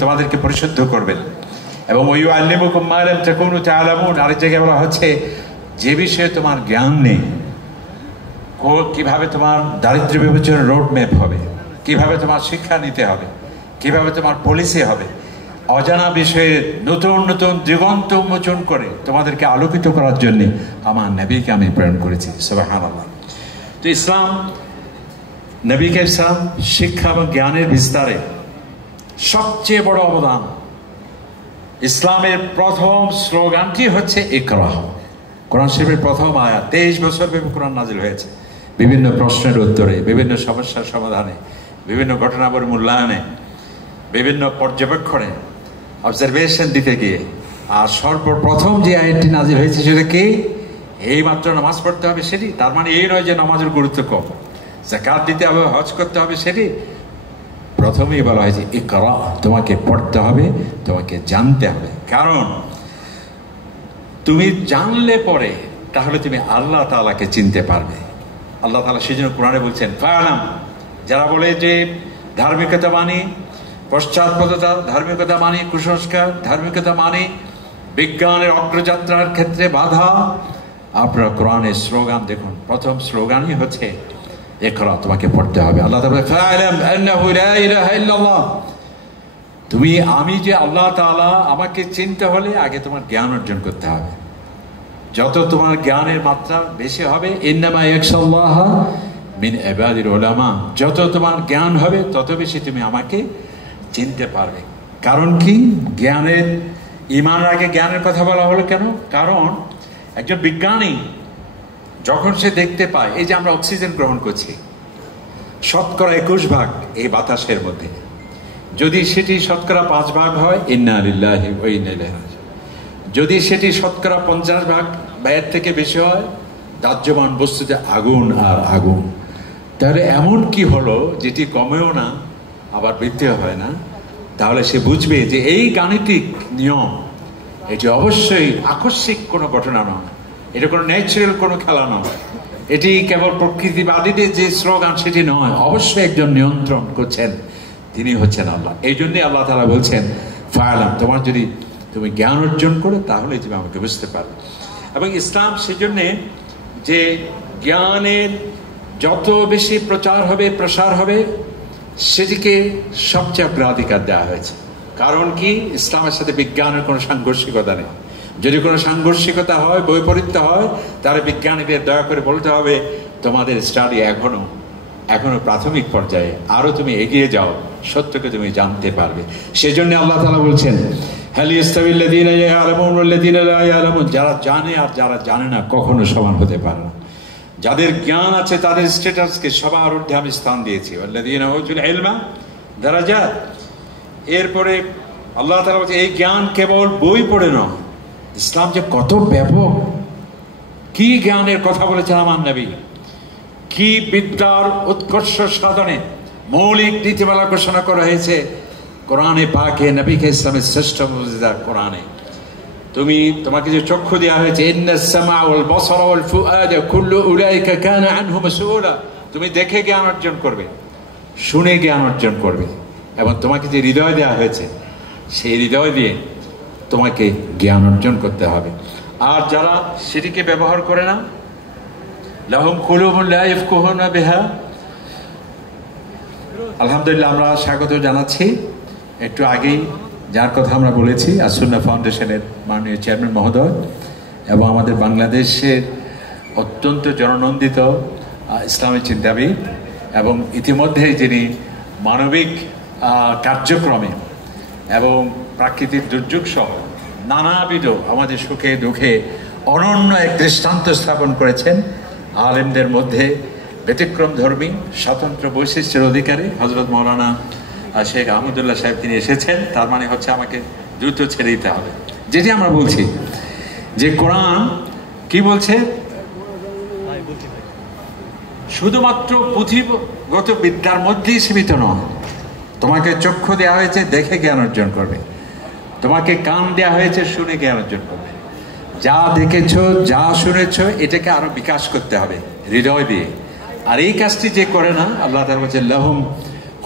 তোমাদেরকে পরিশুদ্ধ করবেন। এবং ওয়ায়ুআল্লিমুকুম মা লাম তাকুনু তা'লামুন, আরেক জায়গায় বলা হচ্ছে যে বিষয়ে তোমার জ্ঞান নেই, কিভাবে তোমার দারিদ্র্য বিমোচনের রোড ম্যাপ হবে, কিভাবে তোমার শিক্ষা নিতে হবে, কিভাবে তোমার পলিসি হবে, অজানা বিষয়ে নতুন নতুন দিগন্ত উন্মোচন করে তোমাদেরকে আলোকিত করার জন্য আমার নবীকে আমি প্রেরণ করেছি। সুবহানাল্লাহ। তো ইসলাম, নবীকে ইসলাম শিক্ষা এবং জ্ঞানের বিস্তারে সবচেয়ে বড় অবদান। ইসলামের প্রথম স্লোগানটি হচ্ছে ইকরা। কোরআন শরীফের প্রথম আয়াত, 23 বছর ব্যাপী কোরআন নাজিল হয়েছে বিভিন্ন প্রশ্নের উত্তরে, বিভিন্ন সমস্যার সমাধানে, বিভিন্ন ঘটনাবলীর মূল্যায়নে, বিভিন্ন পর্যবেক্ষণে, অবজারভেশন দিতে গিয়ে। আর সর্বপ্রথম যে আয়াতটি নাজিল হয়েছে সেটা কি? এই মাত্র নামাজ পড়তে হবে সেটি। তার মানে এই নয় যে নামাজের গুরুত্ব কম। যাকাত দিতে হবে, হজ করতে হবে সেটি। প্রথমেই বলা হয়েছে ইকরা, তোমাকে পড়তে হবে, তোমাকে জানতে হবে। কারণ তুমি জানলে পরে তাহলে তুমি আল্লাহ তাআলাকে চিনতে পারবে। আল্লাহ তাআলা সেজন্য কোরআনে বলছেন ফা'লাম, যারা বলে যে ধার্মিকতা মানি পশ্চাৎপদতা, ধার্মিকতা মানি কুসংস্কার, ধার্মিকতা মানি বিজ্ঞানের অগ্রযাত্রার ক্ষেত্রে বাধা, আপনারা কোরআনের স্লোগান দেখুন, প্রথম স্লোগানই হচ্ছে ইকরা, তোমাকে পড়তে হবে। আল্লাহ তাআলা ফা'লাম আন্নাহু লা ইলাহা ইল্লাল্লাহ, তুমি আমি যে আল্লাহ তাআলা, আমাকে চিনতে হলে আগে তোমার জ্ঞান অর্জন করতে হবে। যত তোমার জ্ঞানের মাত্রা বেশি হবে, ইন্নামা ইয়াখশাল্লাহ মিন ইবাদিল উলামা, যত তোমার জ্ঞান হবে তত বেশি তুমি আমাকে চিনতে পারবে। কারণ কি? জ্ঞানের, ঈমানের আগে জ্ঞানের কথা বলা হলো কেন? কারণ একজন বিজ্ঞানী যখন সে দেখতে পায় এই যে আমরা অক্সিজেন গ্রহণ করছি, শতকরা 21 ভাগ এই বাতাসের মধ্যে, যদি সেটি শতকরা 5 ভাগ হয়, ইন্না লিল্লাহি ওয়া ইন্না ইলাইহি রাজিউন। যদি সেটি শতকরা 50 ভাগ বা এর থেকে বেশি হয়, দাহ্যমান বস্তুতে আগুন আর আগুন। তাহলে এমন কি হলো যেটি কমেও না আবার বৃদ্ধিও হয় না? তাহলে সে বুঝবে যে এই গাণিতিক নিয়ম, এটি অবশ্যই আকস্মিক কোনো ঘটনা নয়, এটা কোনো ন্যাচারাল কোনো খেলা নয়, এটি কেবল প্রকৃতিবাদীদের যে স্লোগান সেটি নয়, অবশ্যই একজন নিয়ন্ত্রণ করছেন, তিনি হচ্ছেন আল্লাহ। এই জন্যই আল্লাহ তাআলা বলছেন ফা'লাম, তোমার যদি তুমি জ্ঞান অর্জন করো তাহলে তুমি আমাকে বুঝতে পারবে। এবং ইসলাম সেজন্যে যে জ্ঞানের যত বেশি প্রচার হবে, প্রসার হবে, সেটিকে সবচেয়ে অগ্রাধিকার দেওয়া হয়েছে। কারণ কি? ইসলামের সাথে বিজ্ঞানের কোনো সাংঘর্ষিকতা নেই। যদি কোনো সাংঘর্ষিকতা হয়, বৈপরীত্য হয়, তাহলে বিজ্ঞানীদের দয়া করে বলতে হবে তোমাদের স্টাডি এখনো প্রাথমিক পর্যায়ে, আরো তুমি এগিয়ে যাও, সত্যকে তুমি জানতে পারবে। সেজন্য আল্লাহ তাআলা বলছেন হাল ইয়াস্তাবিল্লাযীনা ইয়া'লামুন ওয়াল্লাযীনা লা ইয়া'লামুন, যারা জানে আর যারা জানে না কখনো সমান হতে পারে না। যাদের জ্ঞান আছে তাদের স্ট্যাটাসকে সবার ঊর্ধ্বে আমি স্থান দিয়েছি, ওয়াল্লাযীনা উতুল ইলমা দারাজাত। এরপরে আল্লাহ তাআলা বলছে এই জ্ঞান কেবল বই পড়ে নয়, ইসলাম যে কত ব্যাপক, কি জ্ঞানের কথা বলেছেন আমার নবী, কি বিদ্যার উৎকর্ষ সাধনে মৌলিক নীতিমালা ঘোষণা করা হয়েছে কোরআনে পাকে, নবীকে ইসলামের শ্রেষ্ঠ মুজিজা কোরআনে। তোমাকে যে চক্ষু দেওয়া হয়েছে, ইন্নাস সামা ওয়াল বসরা ওয়াল ফুআদা কুল্লু উলাইকা কানা আনহু মাসউলা, তুমি দেখে জ্ঞান অর্জন করবে, শুনে জ্ঞান অর্জন করবে। এবং তোমাকে যে হৃদয় দেওয়া হয়েছে, সেই হৃদয় দিয়ে তোমাকে জ্ঞান অর্জন করতে হবে। আর যারা সেটিকে ব্যবহার করে না, লাহুম কুলুবুন লা ইয়াফকাহুনা বিহা, আলহামদুলিল্লাহ আমরা স্বাগত জানাচ্ছি একটু আগেই যার কথা আমরা বলেছি, আস-সুন্নাহ ফাউন্ডেশনের মাননীয় চেয়ারম্যান মহোদয় এবং আমাদের বাংলাদেশের অত্যন্ত জননন্দিত ইসলামী চিন্তাবিদ, এবং ইতিমধ্যে যিনি মানবিক কার্যক্রমে এবং প্রাকৃতিক দুর্যোগ সহ নানাবিধ আমাদের সুখে দুঃখে অনন্য এক দৃষ্টান্ত স্থাপন করেছেন। আলেমদের মধ্যে ব্যতিক্রম ধর্মী স্বতন্ত্র বৈশিষ্ট্যের অধিকারী হযরত মাওলানা শেখ আহমদুল্লাহ সাহেব তিনি এসেছেন। তার মানে হচ্ছে আমাকে দ্রুত ছেড়ে দিতে হবে। যেটি আমরা বলছি যে কোরআন কি বলছে, শুধুমাত্র পুঁথিগত বিদ্যার মধ্যেই সীমিত নয়, তোমাকে চক্ষু দেওয়া হয়েছে দেখে জ্ঞান অর্জন করবে, তোমাকে কান দেওয়া হয়েছে শুনে জ্ঞান অর্জন করবে। যা দেখেছো, যা শুনেছো, এটাকে আরো বিকাশ করতে হবে হৃদয় দিয়ে। আর এই কাজটি যে করে না, আল্লাহ তাআলা বলেছেন লাহুম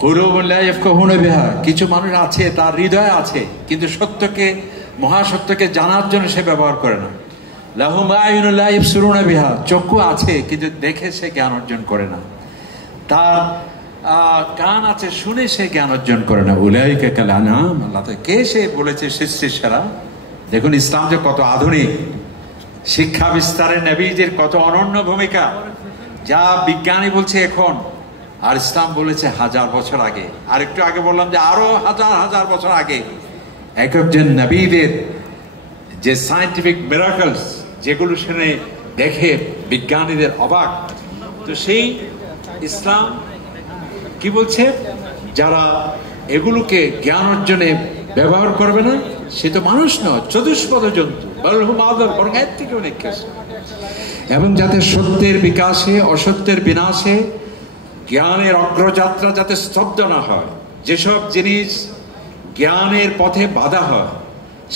কুলুবুন লা ইয়াফকাহুনা বিহা, কিছু মানুষ আছে তার হৃদয় আছে কিন্তু সত্যকে, মহাসত্যকে জানার জন্য সে ব্যবহার করে না। লাহুম আয়ুনুন লা ইবসিরুনা বিহা, চক্ষু আছে কিন্তু দেখে সে জ্ঞান অর্জন করে না। তার কান আছে, শুনে সে জ্ঞান অর্জন করে না। উলাইকা কাল আনআম, আল্লাহ কে সে বলেছে সৃষ্টির। দেখুন ইসলাম যে কত আধুনিক, শিক্ষা বিস্তারে নবীজির কত অনন্য ভূমিকা, যা বিজ্ঞানী বলছে এখন আর ইসলাম বলেছে 1000 বছর আগে। আর একটু আগে বললাম যে আরো হাজার বছর আগে এক একজন নবীদের যে সায়েন্টিফিক মিরাকলস, যেগুলো শুনে দেখে বিজ্ঞানীদের অবাক। তো সেই ইসলাম কি বলছে, যারা এগুলোকে জ্ঞান অর্জনে ব্যবহার করবে না সে তো মানুষ নয়, চতুষ্পদ জন্তু, বরং এর থেকে অনেক কিছু। এবং যাতে সত্যের বিকাশে অসত্যের বিনাশে জ্ঞানের অগ্রযাত্রা যাতে স্তব্ধ না হয়, যেসব জিনিস জ্ঞানের পথে বাধা হয়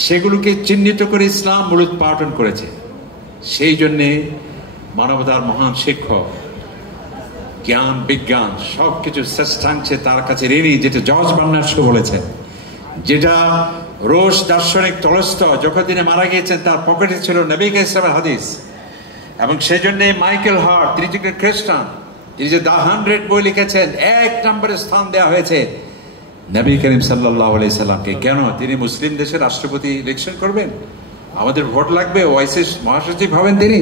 সেগুলোকে চিহ্নিত করে ইসলাম মূলোৎপাটন করেছে। সেই জন্যে মানবতার মহান শিক্ষক, জ্ঞান বিজ্ঞান সবকিছু শ্রেষ্ঠাংশে তার কাছে ঋণী, যেটা জর্জ বার্নার্ড শো বলেছেন, যেটা রুশ দার্শনিক টলস্টয় যখন তিনি মারা গিয়েছেন তার পকেটে ছিল নবী ইসলামের হাদিস। এবং সেই জন্য মাইকেল হার্ট, তিনি যে খ্রিস্টান, তিনি যে দ্য 100 বই লিখেছেন, 1 নম্বরে স্থান দেওয়া হয়েছে নবী করিম সাল্লাল্লাহু আলাইহি সাল্লামকে। কেন? তিনি মুসলিম দেশের রাষ্ট্রপতি ইলেকশন করবেন, আমাদের ভোট লাগবে, ওআইসির মহাসচিব হবেন তিনি।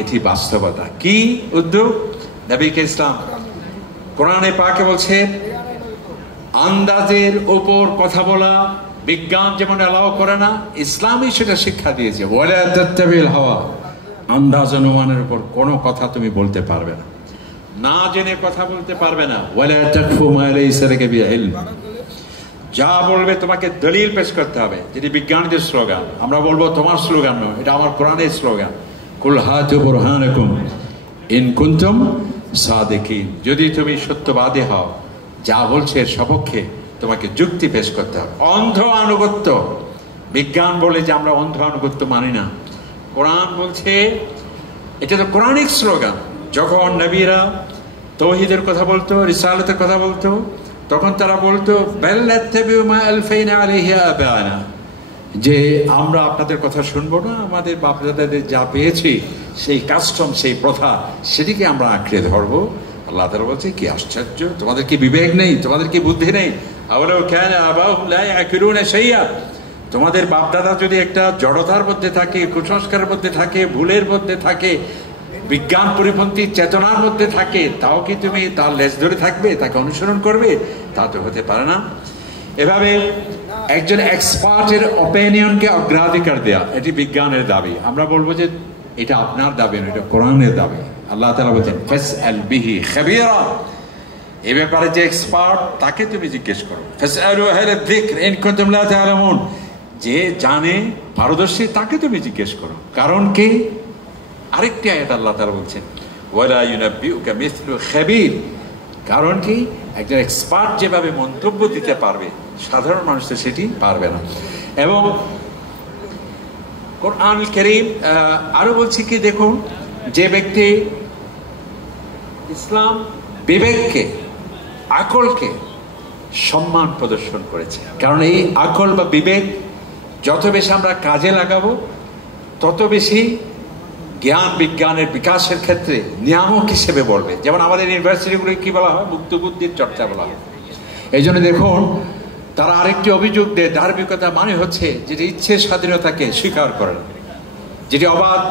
এটি বাস্তবতা। কি উদ্যোগ নবী ইসলাম কোরআনে পাকে বলছে, আন্দাজের উপর কথা বলা বিজ্ঞান যেমন অ্যালাউ করে না, ইসলামই সেটা শিক্ষা দিয়েছে। ওয়ালা তাত্তাবিল হাওয়া, আন্দাজ অনুমানের উপর কোনো কথা তুমি বলতে পারবে না, না জেনে কথা বলতে পারবে না। ওয়ালা তাকফু মা লাইসা লাকা বিইলম, যা বলবে তোমাকে দলিল পেশ করতে হবে। যেটি বিজ্ঞানীদের স্লোগান, আমরা বলবো তোমার স্লোগান নয়, এটা আমার কোরআনের স্লোগান। কুল হাতু বুরহানাকুম ইন কুনতুম সাদিকিন, যদি তুমি সত্যবাদী হও, যা বলছে এর সপক্ষে তোমাকে যুক্তি পেশ করতে হবে। অন্ধ আনুগত্য, বিজ্ঞান বলে যে আমরা অন্ধ আনুগত্য মানি না, কোরআন বলছে, এটা তো কোরআনিক স্লোগান। যখন নবীরা তৌহিদের কথা বলতো, রিসালাতের কথা বলতো, তখন তারা বলতো বাল্লাত্তাবিউ মা আলফাইনা আলাইহি আবানা, যে আমরা আপনাদের কথা শুনবো না, আমাদের বাপদাদাদের যা পেয়েছি সেই কাস্টম, সেই প্রথা, সেটিকে আমরা আঁকড়ে ধরবো। আল্লাহ তাআলা বলছে কি আশ্চর্য, তোমাদের কি বিবেক নেই, তোমাদের কি বুদ্ধি নেই? আওয়ালাউ কানা আবাহুম লা ইয়াকিলুনা শাইআ, তোমাদের বাপদাদা যদি একটা জড়তার মধ্যে থাকে, কুসংস্কারের মধ্যে থাকে, ভুলের মধ্যে থাকে, বিজ্ঞান পরিপন্থী চেতনার মধ্যে থাকে, তাও কি তুমি তার লেজ ধরে থাকবে, তাকে অনুসরণ করবে? তা তো হতে পারে না। এভাবে একজন এক্সপার্টের অপিনিয়নকে অগ্রাধিকার দেয়া, এটি বিজ্ঞানের দাবি। আমরা বলবো যে এটা আপনার দাবি না, এটা কোরআনের দাবি। আল্লাহ তাআলা বলেন ফাসআল বিহি খাবীরা, এই ব্যাপারে যে এক্সপার্ট তাকে তুমি জিজ্ঞেস করো। ফাসআলু আহলা যিকর ইন কুনতুম লা তা'লামুন, যে জানে পারদর্শী তাকে তুমি জিজ্ঞেস করো। কারণ কি? আরেকটি আয়াত আল্লাহ তাআলা বলছেন ওয়ালা ইউনাব্বিউকা মিসলু খাবীর, কারণ কি? একজন এক্সপার্ট যেভাবে মন্তব্য দিতে পারবে সাধারণ মানুষ তো সেটি পারবে না। এবং কোরআন কারীম আরো বলছি কি, দেখুন, যে ব্যক্তি ইসলাম বিবেককে, আকলকে সম্মান প্রদর্শন করেছে, কারণ এই আকল বা বিবেক যত বেশি আমরা কাজে লাগাবো তত বেশি জ্ঞান বিজ্ঞানের বিকাশের ক্ষেত্রে নিয়ামক হিসেবে বলবে। যেমন আমাদের ইউনিভার্সিটিগুলো কি বলা হয়, মুক্ত বুদ্ধির চর্চা বলা হয়। এই জন্য দেখুন তারা আরেকটি অভিযোগ দেয়, ধার্মিকতা মানে হচ্ছে যেটি ইচ্ছের স্বাধীনতাকে স্বীকার করে না, যেটি অবাধ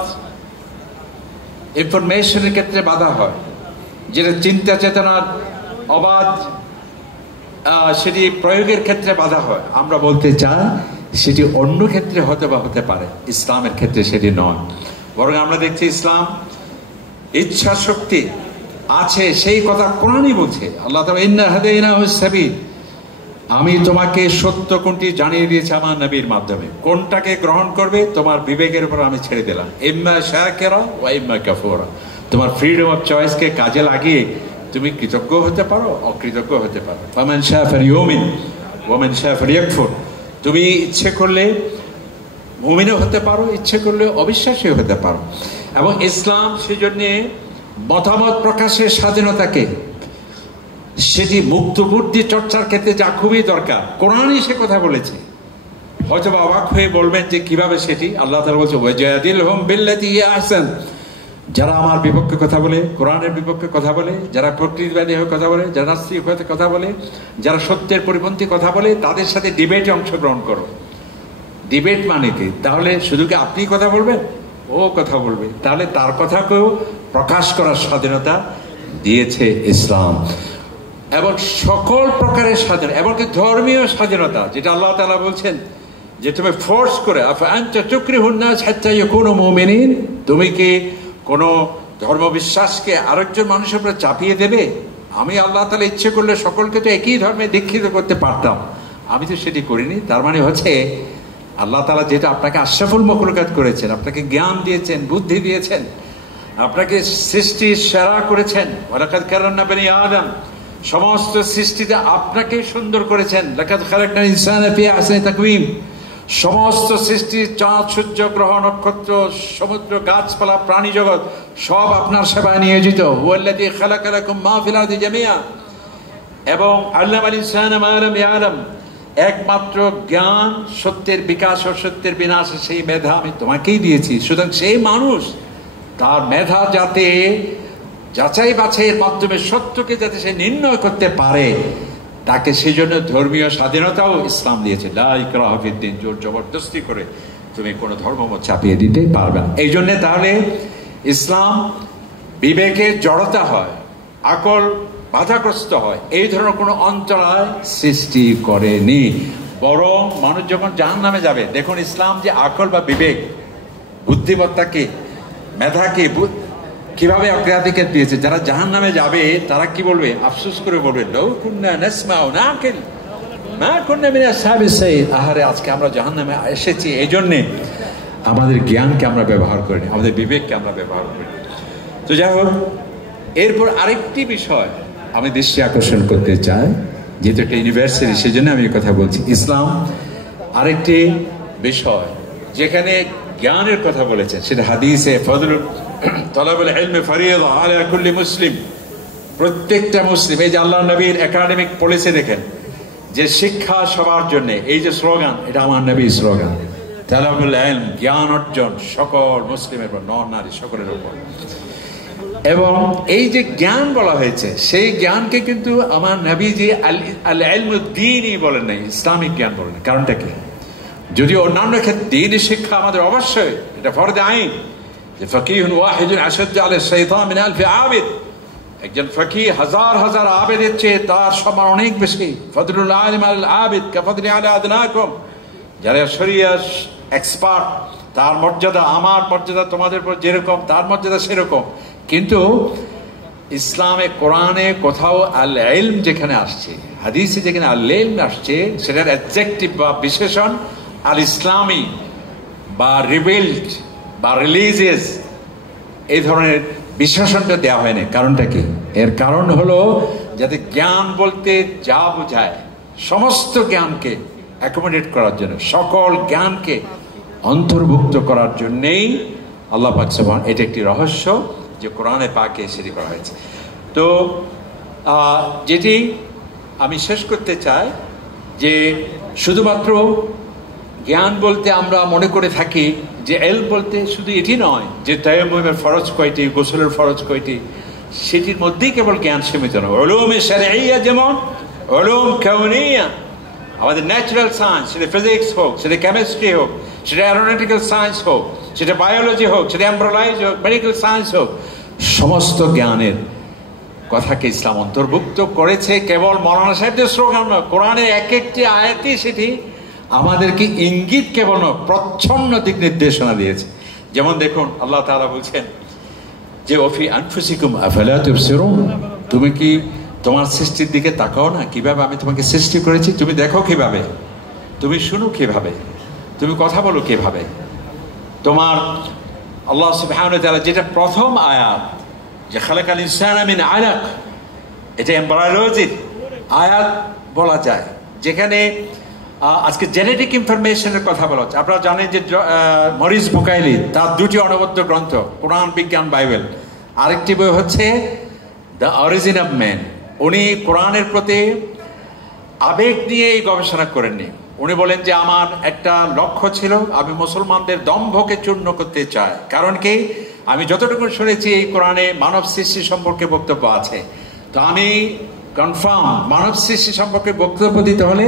ইনফরমেশনের ক্ষেত্রে বাধা হয়, যেটা চিন্তা চেতনার অবাধ সেটি প্রয়োগের ক্ষেত্রে বাধা হয়। আমরা বলতে চাই সেটি অন্য ক্ষেত্রে হতে বা হতে পারে, ইসলামের ক্ষেত্রে সেটি নয়। বরং আমরা দেখছি ইসলাম ইচ্ছা শক্তি আছে, সেই কথা কোরআনই বলছে। আল্লাহ তাআলা ইন্না হাদাইনাহুস সাবিল, আমি তোমাকে সত্য কোনটি জানিয়ে দিয়েছি আমার নবীর মাধ্যমে, কোনটাকে গ্রহণ করবে তোমার বিবেকের উপর আমি ছেড়ে দিলাম। ইম্মা শাকিরা ওয়া ইম্মা কাফুরা, তোমার ফ্রিডম অফ চয়েসকে কাজে লাগিয়ে তুমি কৃতজ্ঞ হতে পারো, অকৃতজ্ঞ হতে পারো। ফামান শাআ ফালিউমিন ওয়া মান শাআ ফালিয়াকফুর, তুমি ইচ্ছে করলে মুমিনও হতে পারো, ইচ্ছে করলে অবিশ্বাসীও হতে পারো। এবং ইসলাম সেজন্য মতামত প্রকাশের স্বাধীনতাকে সেটি মুক্ত বুদ্ধি চর্চার ক্ষেত্রে যা খুবই দরকার, কোরআনই সে কথা বলেছে। হয়তো অবাক হয়ে বলবেন যে কিভাবে সেটি। আল্লাহ তাআলা বলছে ওয়াজাদিলহুম বিল্লাতী হিয়া আহসান, যারা আমার বিপক্ষে কথা বলে, কোরআনের বিপক্ষে কথা বলে, যারা প্রকৃতিবাদী হয়ে কথা বলে, যারা নাস্তিক হয়ে কথা বলে, যারা সত্যের পরিপন্থী কথা বলে, তাদের সাথে ডিবেটে অংশগ্রহণ করো। ডিবেট মানে কি? তাহলে শুধু কি আপনি কথা বলবেন? ও কথা বলবে। তাহলে তার কথাকেও প্রকাশ করার স্বাধীনতা দিয়েছে ইসলাম, এবং সকল প্রকারের স্বাধীনতা, এমনকি ধর্মীয় স্বাধীনতা, যেটা আল্লাহ তাআলা বলছেন যে তুমি ফোর্স করে আফআনতা তুকরিহুন নাস হাত্তা ইয়াকুনু মুমিনিন, তুমি কি কোনো ধর্মবিশ্বাসকে আরেকজন মানুষের উপরে চাপিয়ে দেবে? আমি আল্লাহ তাআলা ইচ্ছে করলে সকলকে তো একই ধর্মে দীক্ষিত করতে পারতাম, আমি তো সেটি করিনি। তার মানে হচ্ছে আল্লাহ তাআলা যেটা আপনাকে আশরাফুল মাখলুকাত করেছেন, আপনাকে জ্ঞান দিয়েছেন, বুদ্ধি দিয়েছেন, আপনাকে সৃষ্টির সেরা করেছেন, ওয়ালাকাদ কাররামনা বনি আদম, সমস্ত সৃষ্টিতে আপনাকে সুন্দর করেছেন, লাকাদ খালাকনাল ইনসানা ফি আহসানি তাকওয়িম, সমস্ত সৃষ্টি, চাঁদ সূর্য গ্রহ নক্ষত্র সমুদ্র গাছপালা প্রাণী জগৎ সব আপনার সেবায় নিয়োজিত। হুয়াল্লাযী খালাকা লাকুম মা ফিল আরদি জামিআ, এবং আল্লামাল ইনসানা মা লাম ইয়ালাম, একমাত্র জ্ঞান, সত্যের বিকাশ ও সত্যের বিনাশ, সেই মেধা আমি তোমাকেই দিয়েছি। সুতরাং সেই মানুষ তার মেধা যাতে যাচাই বাছাইয়ের মাধ্যমে সত্যকে যাতে সে নির্ণয় করতে পারে, তাকে সেই জন্য ধর্মীয় স্বাধীনতাও ইসলাম দিয়েছে। লা ইকরাহা ফিদ্দীন, জোর জবরদস্তি করে তুমি কোনো ধর্মমত চাপিয়ে দিতে পারবে না। এই জন্যে তাহলে ইসলাম বিবেকের জড়তা হয়, আকল বাধাগ্রস্ত হয়, এই ধরনের কোনো অন্তরায় সৃষ্টি করেনি। বরং মানুষ যখন জাহান্নামে যাবে, দেখুন ইসলাম যে আকল বা বিবেক, বুদ্ধিমত্তাকে, মেধাকে কিভাবে অগ্রাধিকার দিয়েছে। যারা জাহান্নামে যাবে তারা কি বলবে? আফসোস করে বলবে, লাউ কুন্না নাসমাউ নাকিল মা কুন্না মিন আসহাবিস সাইর, আহারে আজকে আমরা জাহান্নামে এসেছি, এই জন্যে আমাদের জ্ঞানকে আমরা ব্যবহার করিনি, আমাদের বিবেককে আমরা ব্যবহার করিনি। তো যাই হোক, এরপর আরেকটি বিষয় আমি দৃষ্টি আকর্ষণ করতে চাই, যেহেতু একটা ইউনিভার্সিটি সেজন্য আমি এই কথা বলছি। ইসলাম আরেকটি বিষয় যেখানে জ্ঞানের কথা বলেছেন, সেটা হাদিসে ফজলুল তলাবুল ইলমি ফরিয়দা আলা কুল্লি মুসলিম, প্রত্যেকটা মুসলিম। এই যে আল্লাহ নবীর একাডেমিক পলিসি দেখেন, যে শিক্ষা সবার জন্য, এই যে স্লোগান, এটা আমার নবীর স্লোগান, তালাবুল ইলম, জ্ঞান অর্জন সকল মুসলিমের উপর, নর নারী সকলের উপর। এবং এই যে জ্ঞান বলা হয়েছে, সেই জ্ঞানকে কিন্তু আমার নবীজি আল ইলমুদ্দীনই বলেন নাই, ইসলামিক জ্ঞান বলেন। কারণটা কি? যদিও অন্যান্য ক্ষেত্রে দ্বীনি শিক্ষা আমাদের অবশ্যই, এটা ফরদে আইন, যে ফকিহুন ওয়াহিদুন আশাদ্দু আলা শাইতান মিন আলফি আবিদ, একজন ফকি হাজার হাজার আবেদের চেয়ে তার সম্মান অনেক বেশি। ফদলুল আলিম আল আবিদ কাফদলি আলা আদনাকুম, যারা শরিয়া এক্সপার্ট, তার মর্যাদা, আমার মর্যাদা তোমাদের উপর যেরকম, তার মর্যাদা সেরকম। কিন্তু ইসলামে, কোরআনে কোথাও আল ইলম যেখানে আসছে, হাদিসে যেখানে আল ইলম আসছে, সেটার অ্যাডজেক্টিভ বা বিশেষণ আল ইসলামী বা রিবেল্ড বা রিলিজিয়াস, এই ধরনের বিশেষণটা দেওয়া হয়নি। কারণটা কি? এর কারণ হলো যাতে জ্ঞান বলতে যা বোঝায় সমস্ত জ্ঞানকে অ্যাকোমোডেট করার জন্য, সকল জ্ঞানকে অন্তর্ভুক্ত করার জন্যেই আল্লাহ পাক সুবহান, এটা একটি রহস্য যে কোরআনে পাকে সেটি করা হয়েছে। তো যেটি আমি শেষ করতে চাই, যে শুধুমাত্র জ্ঞান বলতে আমরা মনে করে থাকি যে ইলম বলতে শুধু এটি নয় যে তায়াম্মুমের ফরজ কয়টি, গোসলের ফরজ কয়টি, সেটির মধ্যেই কেবল জ্ঞান সীমিত নয়। উলুমে শারঈয়া, যেমন উলুম কাউনিয়া, আমাদের ন্যাচারাল সায়েন্স, সেটা ফিজিক্স হোক, সেটা কেমিস্ট্রি হোক, সেটা অ্যারোনটিক্যাল সায়েন্স হোক, সেটা বায়োলজি হোক, সেটা এমব্রোলজি হোক, মেডিকেল সায়েন্স হোক, সমস্ত জ্ঞানের কথাকে ইসলাম অন্তর্ভুক্ত করেছে। কেবল মৌলানা সাহেবদের স্লোগান নয়, কোরআনের এক একটি আয়াতই সেটি আমাদেরকে ইঙ্গিত কেবল নয়, প্রচ্ছন্ন দিক নির্দেশনা দিয়েছে। যেমন দেখুন, আল্লাহ তাআলা বলছেন যে ওফি আনফুসিকুম আফালা তুবসিরুন, তুমি কি তোমার সৃষ্টির দিকে তাকাও না? কিভাবে আমি তোমাকে সৃষ্টি করেছি তুমি দেখো কিভাবে, তুমি শুনো কিভাবে, তুমি কথা বলো কিভাবে। তোমার আল্লাহ সুবহানাহু ওয়া তাআলা যেটা প্রথম আয়াত, যে খালাকাল ইনসানা মিন আলাক, এটা এমব্রায়োলজির আয়াত বলা যায়, যেখানে আজকে জেনেটিক ইনফরমেশনের কথা বলা হচ্ছে। আপনারা জানেন যে মরিস বুকাইলি, তার দুটি অনবদ্য গ্রন্থ, কোরআন, বিজ্ঞান, বাইবেল। আরেকটি বই হচ্ছে দ্য অরিজিন অফ ম্যান, উনি কোরআনের প্রতি আবেগ নিয়ে এই গবেষণা করেননি। উনি বলেন যে আমার একটা লক্ষ্য ছিল, আমি মুসলমানদের দম্ভকে চূর্ণ করতে চাই। কারণ কি, আমি যতটুকু শুনেছি এই কোরআনে মানব সৃষ্টি সম্পর্কে বক্তব্য আছে, তো আমি কনফার্ম মানব সৃষ্টি সম্পর্কে বক্তব্য দিতে হলে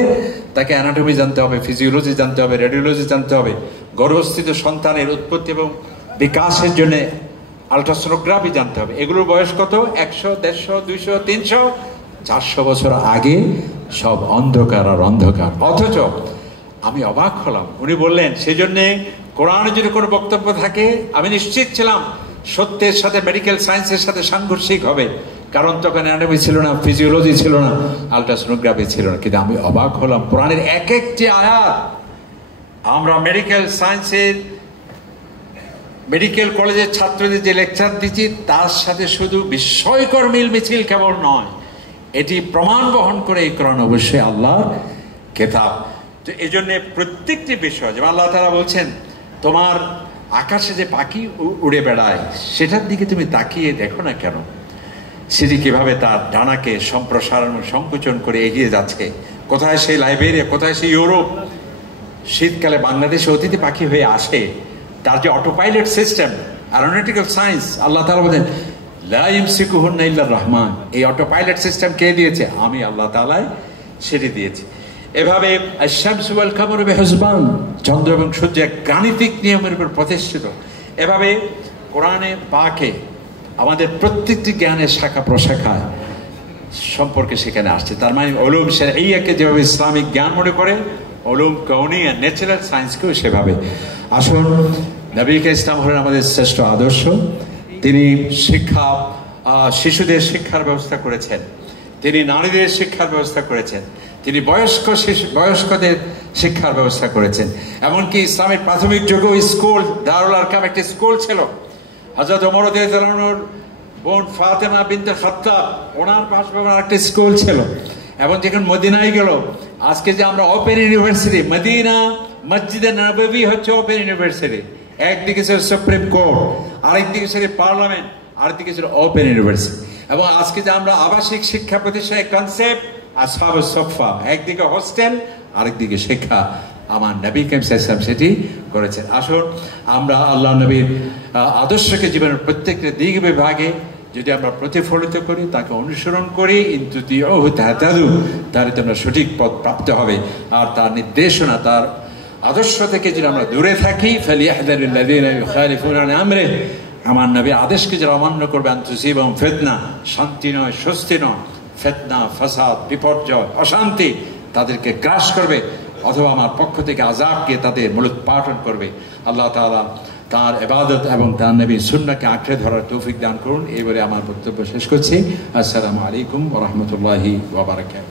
তাকে অ্যানাটমি জানতে হবে, ফিজিওলজি জানতে হবে, রেডিওলজি জানতে হবে, গর্ভস্থিত সন্তানের উৎপত্তি এবং বিকাশের জন্য আলট্রাসোনোগ্রাফি জানতে হবে। এগুলোর বয়স কত? 100, 150, 200, 300, 400 বছর আগে সব অন্ধকার আর অন্ধকার। অথচ আমি অবাক হলাম, উনি বললেন সেজন্যে কোরআনে যদি কোনো বক্তব্য থাকে আমি নিশ্চিত ছিলাম সত্যের সাথে মেডিকেল সায়েন্সের সাথে সাংঘর্ষিক হবে, কারণ তখন অ্যানাটমি ছিল না, ফিজিওলজি ছিল না, আলট্রাসোনোগ্রাফি ছিল না। কিন্তু আমি অবাক হলাম, কোরআনের এক একটি আয়াত আমরা মেডিকেল সায়েন্সের মেডিকেল কলেজের ছাত্রদের যে লেকচার দিচ্ছি তার সাথে শুধু বিস্ময়কর মিল মিছিল কেবল নয়, এটি প্রমাণ বহন করে এই কোরআন অবশ্যই আল্লাহর কিতাব। তো এই জন্যে প্রত্যেকটি বিষয়, যেমন আল্লাহ তাআলা বলছেন তোমার আকাশে যে পাখি উড়ে বেড়ায় সেটার দিকে তুমি তাকিয়ে দেখো না কেন, সেটি কিভাবে তার ডানাকে সম্প্রসারণ সংকোচন করে এগিয়ে যাচ্ছে। কোথায় সেই লাইবেরিয়া, কোথায় সেই ইউরোপ, শীতকালে বাংলাদেশে অতিথি পাখি হয়ে আসে। তার যে auto pilot system, aeronautical science, Allah তাআলা বলেন লা ইমসিকুহুন্না ইল্লার রহমান, এই অটো পাইলট সিস্টেম কে দিয়েছে? আমি আল্লাহ তাআলাই সেটি দিয়েছি। এভাবে আশ-শামসু ওয়াল কামারু বিহুসবান, চন্দ্র এবং সূর্য এক গাণিতিক নিয়মের উপর প্রতিষ্ঠিত। এভাবে কোরআনে পাকে আমাদের প্রত্যেকটি জ্ঞানের শাখা প্রশাখায় সম্পর্কে সেখানে আসছে। তার মানে উলুম শারঈয়াকে যেভাবে ইসলামিক জ্ঞান মনে করে, উলুম কাউনিয়া ন্যাচারাল সায়েন্সকেও সেভাবে। আসুন, নবী ইসলাম হলেন আমাদের শ্রেষ্ঠ আদর্শ। তিনি শিক্ষা, শিশুদের শিক্ষার ব্যবস্থা করেছেন, তিনি নারীদের শিক্ষার ব্যবস্থা করেছেন, তিনি বয়স্কদের শিক্ষার ব্যবস্থা করেছেন। এমনকি ইসলামের প্রাথমিক যুগেও স্কুল, দারুল আরকাম একটি স্কুল ছিল। হযরত ওমর রাদিয়াল্লাহু আনহুর বোন ফাতেমা বিনতে খাত্তাব, ওনার বাসভবনে একটা স্কুল ছিল। এবং যখন মদিনায় গেল, আজকে যে আমরা ওপেন ইউনিভার্সিটি, মদিনা মসজিদে নববী হচ্ছে ওপেন ইউনিভার্সিটি। একদিকে ছিল সুপ্রিম কোর্ট, আরেকদিকে ছিল পার্লামেন্ট, আরেকদিকে ছিল ওপেন ইউনিভার্সিটি। এবং আজকে যে আমরা আবাসিক শিক্ষা প্রতিষ্ঠানের কনসেপ্ট আসহাবুস সুফফা, একদিকে হোস্টেল, আরেকদিকে শিক্ষা, আমার নবী করিম সাল্লাল্লাহু আলাইহি ওয়াসাল্লাম সেটি করেছেন। আসুন, আমরা আল্লাহ নবীর আদর্শকে জীবনের প্রত্যেকটা দিক বিভাগে যদি আমরা প্রতিফলিত করি, তাকে অনুসরণ করি, তাহলে তোমরা সঠিক পথ প্রাপ্ত হবে। আর তার নির্দেশনা, তার আদর্শ থেকে যদি আমরা দূরে থাকি, ফালিয়াহযারিল্লাযীনা ইউখালিফুনা আন আমরিহি, আমার নবীর আদেশকে যারা অমান্য করবে, আন তুসিবাহুম ফিতনা, শান্তি নয়, স্বস্তি নয়, ফিতনা, ফাসাদ, বিপর্যয়, অশান্তি তাদেরকে গ্রাস করবে, অথবা আমার পক্ষ থেকে আযাবকে তাদের মূলোৎপাটন করবে। আল্লাহ তাআলা তার ইবাদত এবং তার নবীর সুন্নাহকে আঁকড়ে ধরার তৌফিক দান করুন। এই বলে আমার বক্তব্য শেষ করছি। আসসালামু আলাইকুম ওয়া রাহমাতুল্লাহি ওয়া বারাকাতুহু।